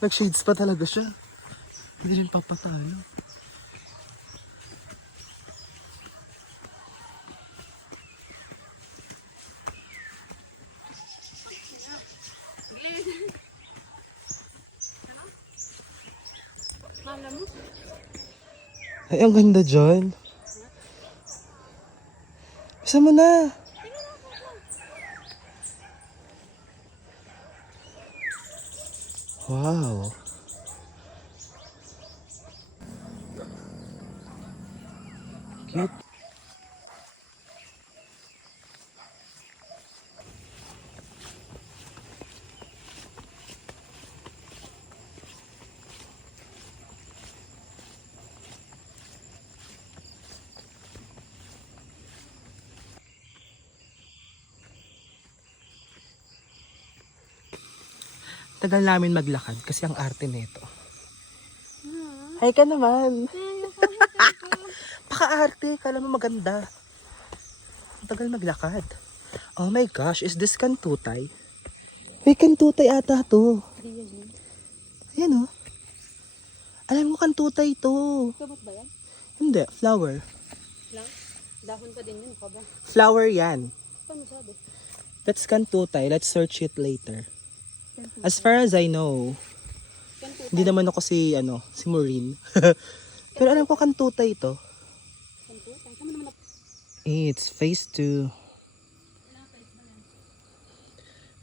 Nag-shades pa talaga siya. Hindi rin papatalo. Ay, ang ganda dyan. Bisa mo na. Wow. Cute. Tagal namin maglakad kasi ang arte nito. Hi ka naman. Paka-arte, kala mo maganda. Ang tagal maglakad. Oh my gosh, is this kantutay? May kantutay ata to. Ayan oh. Alam mo kantutay to. Gamot ba yan? Hindi, flower. Lang? Dahon pa din yun, pa ba? Flower yan. Paano sabi? That's kantutay. Let's search it later. As far as I know, hindi naman ako si Maureen. Pero alam ko kantutay ito. It's phase 2.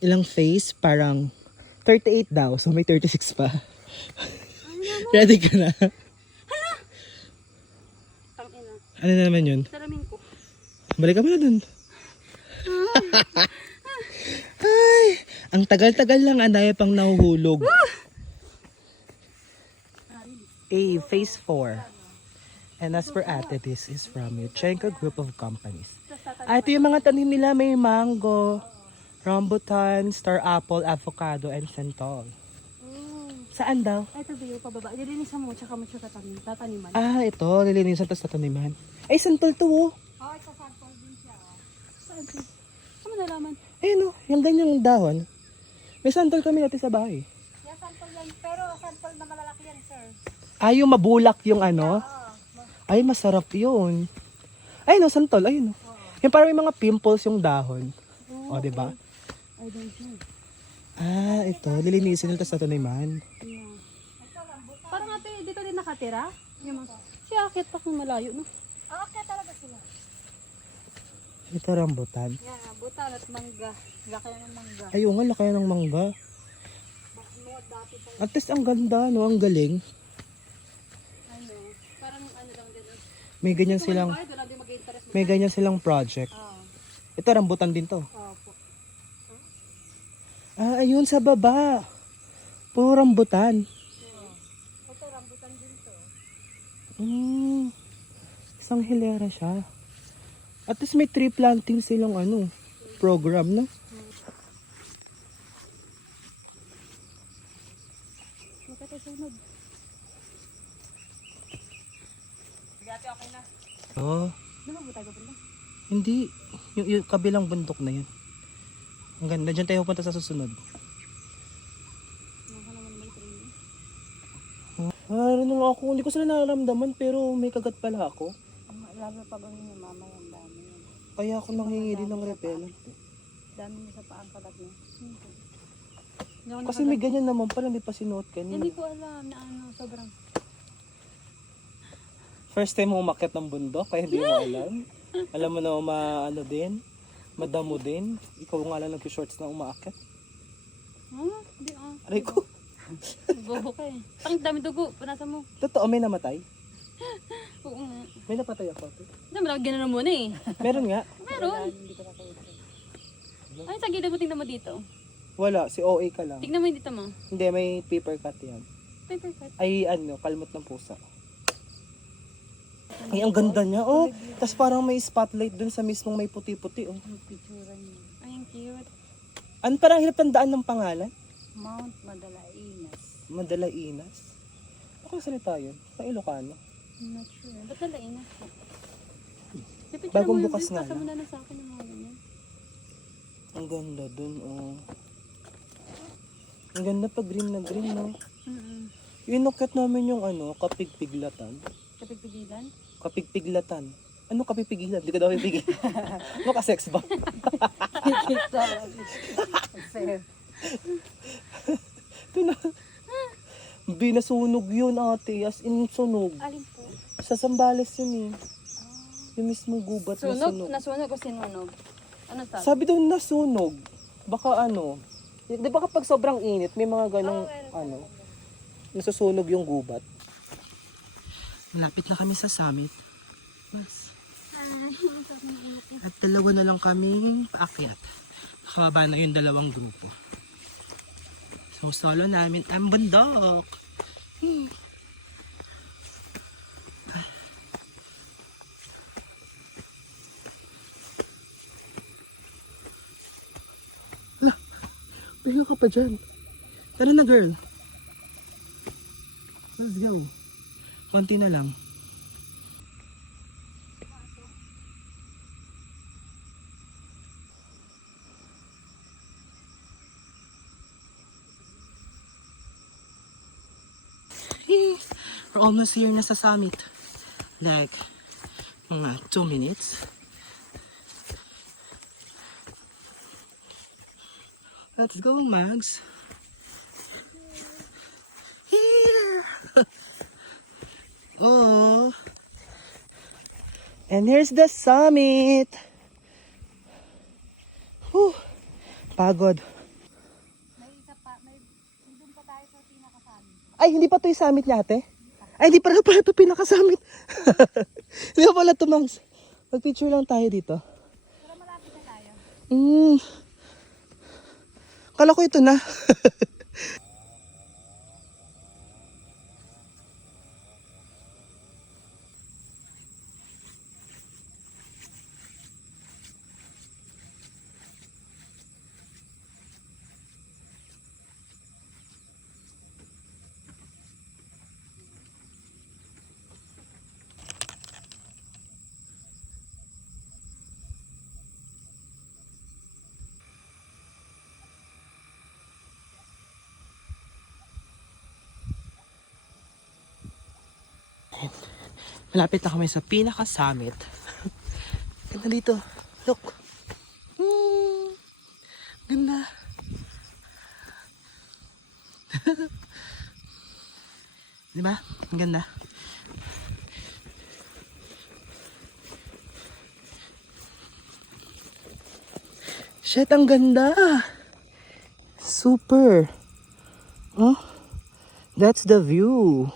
Ilang phase? Parang 38 daw. So may 36 pa. Ready ka na? Tangina. Ano na naman yun? Salamin ko. Balik ka muna dun. Ay, ang tagal-tagal lang, anaya pang nahuhulog. Phase 4. And as per ate, this is from Yuchenko Group of Companies. Ito yung mga tanim nila, may mango, rambutan, star apple, avocado, and santol. Saan daw? Ay, ito ba yung pababa? Nilinisan mo, tsaka mo siya tataniman. Ah, ito, nilinisan tapos tataniman. Ay, santol to oh. Oh, ito sample din siya. Saan siya? Saan mo nalaman? Ayun oh, yung ganyang dahon. May santol kami natin sa bahay. Yan, sample yan. Pero sample na malalaki yan, sir. Ay, yung mabulak yung ano? Ay, masarap yun. Ay, no, santol. Ayun, no. Yung parang may mga pimples yung dahon. O, di ba? I don't know. Ah, ito. Lilinisin nila sa taniman. Yeah. Parang ate, dito din nakatira? Si Akit pa kung malayo, no? Akit talaga sila. Ito rambutan. Yan, butal at mangga. Laki ng mangga. Ay, nga, laki ng mangga. At least ang ganda, no? Ang galing. Ano, parang ano lang din. May ganyan silang, may ganyan silang project. Ito, rambutan din to. Opo. Ah, ayun, sa baba. Puro rambutan. Ito, rambutan din to. Isang hilera siya. At least may tree planting silang program, no? Magkatasunod. Gati, okay na. Oh, Ano ba tayo punta? hindi. Yung kabilang bundok na yun. Ang ganda. Diyan tayo punta sa susunod. Ano nga ako, hindi ko sila nararamdaman pero may kagat pala ako. Lalo pag ang yung mama yung dami yun. Kaya ako nanghingi din ng repellent. Dami niya sa paang kagat niya. Kasi may ganyan naman pala, may pasinuot kanina. Hindi ko alam na ano, sobrang. First time mo umakyat ng bundok, kaya hindi mo alam. Alam mo na din, madamo din. Ikaw nga lang nag-shorts na umaakyat. Hindi Aray ko. Bobo ka eh. Ang dami dugo, panasa mo. Totoo, may namatay. Oo nga. May napatay ako. Hindi mo lang gano'n muna eh. Meron nga. Meron. Ay, sa gilid mo, tingnan mo dito. Wala, si OA ka lang. Tingnan mo yung dito mo. Hindi, may paper cut yan. Paper cut. Ay, kalmot ng pusa. Ay, ang ganda niya. Oh, tas parang may spotlight dun sa mismong may puti-puti. Oh. Ang picture niya. Ay, ang cute. Ano parang hirap tandaan ng pangalan? Mount Madalainas. Madalainas. Ako salita yun. Sa Ilocano. I'm not sure. Ba't Dalainas? Bagong bukas nga Kasama lang. na sa akin yung mga ganyan. Ang ganda dun, oh. Ang ganda pa green na green, no? Inukyat namin yung kapigpiglatan. Kapigpigilan? Kapigpiglatan. Ano kapipigilan? Hindi ko daw pipigilan. Ano ka sex ba? Ito na. Binasunog yun ate. As in sunog. Alin po? Sa Sambales yun eh. Yung mismong gubat na Sunog? sunog. Nasunog o sinunog? Ano sabi? Sabi daw nasunog. Baka di ba kapag sobrang init, may mga ganong nasusunog yung gubat. Malapit na kami sa summit. Mas. At dalawa na lang kaming paakyat. Nakababa na yung dalawang grupo. So solo namin ang bundok. Pahinga ka pa dyan. Tara na girl. Let's go. Konti na lang. We're almost here na sa summit. Like, mga 2 minutes. Let's go, Mags. Here! Oh! And here's the summit! Whew! Pagod. Ay, hindi pa to yung summit niya, ate? Ay, hindi pala to pinaka-summit. Hindi pa pala to, Mags. Mag-picture lang tayo dito. Pero malapit na tayo. Kala ko ito na. Malapit na kami sa pinaka-summit. Ganda dito. Look. Ganda. Diba? Ang ganda. Shit, ang ganda. Super. Oh, that's the view.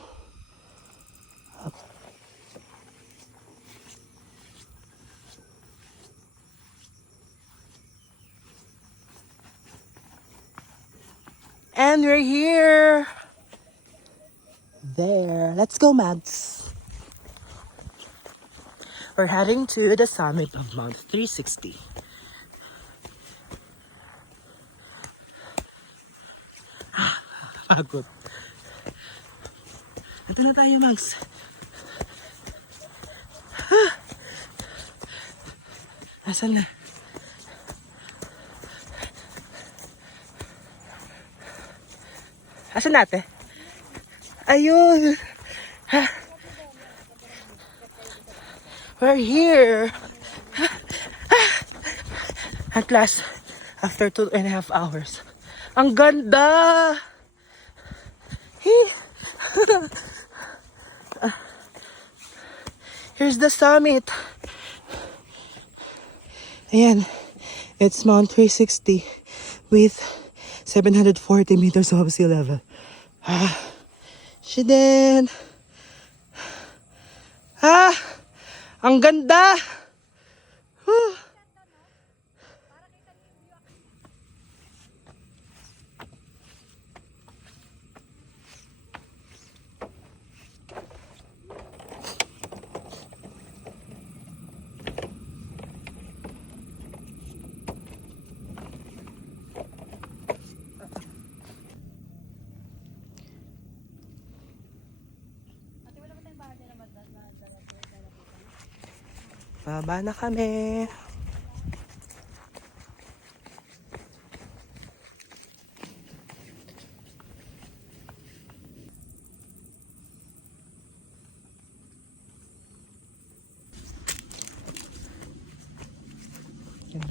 And we're here. There. Let's go, Mads. We're heading to the summit of Mount 360. Pagod. Ito na tayo, Mags. Asan na? Asan natin? Ayun! We're here! At last, after 2.5 hours. Ang ganda! Here's the summit. Ayan. It's Mount 360 with 740 meters above sea level. Shiden. Ang ganda. Baba na kami.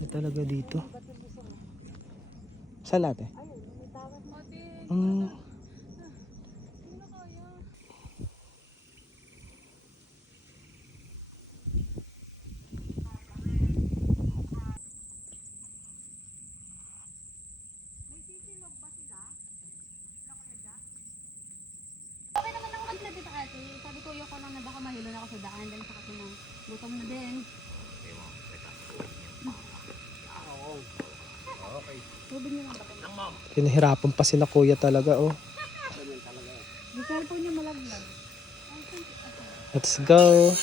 talaga dito. Saan natin? Okay naman ako mag dito ate. Sabi ko yung ko lang na baka mahilo na ako sa daan dahil sa kasi ng gutom na din. Tubig niyo lang ba? Pinahirapan pa sila kuya talaga, oh. Yung cellphone niya malaglag. Let's go.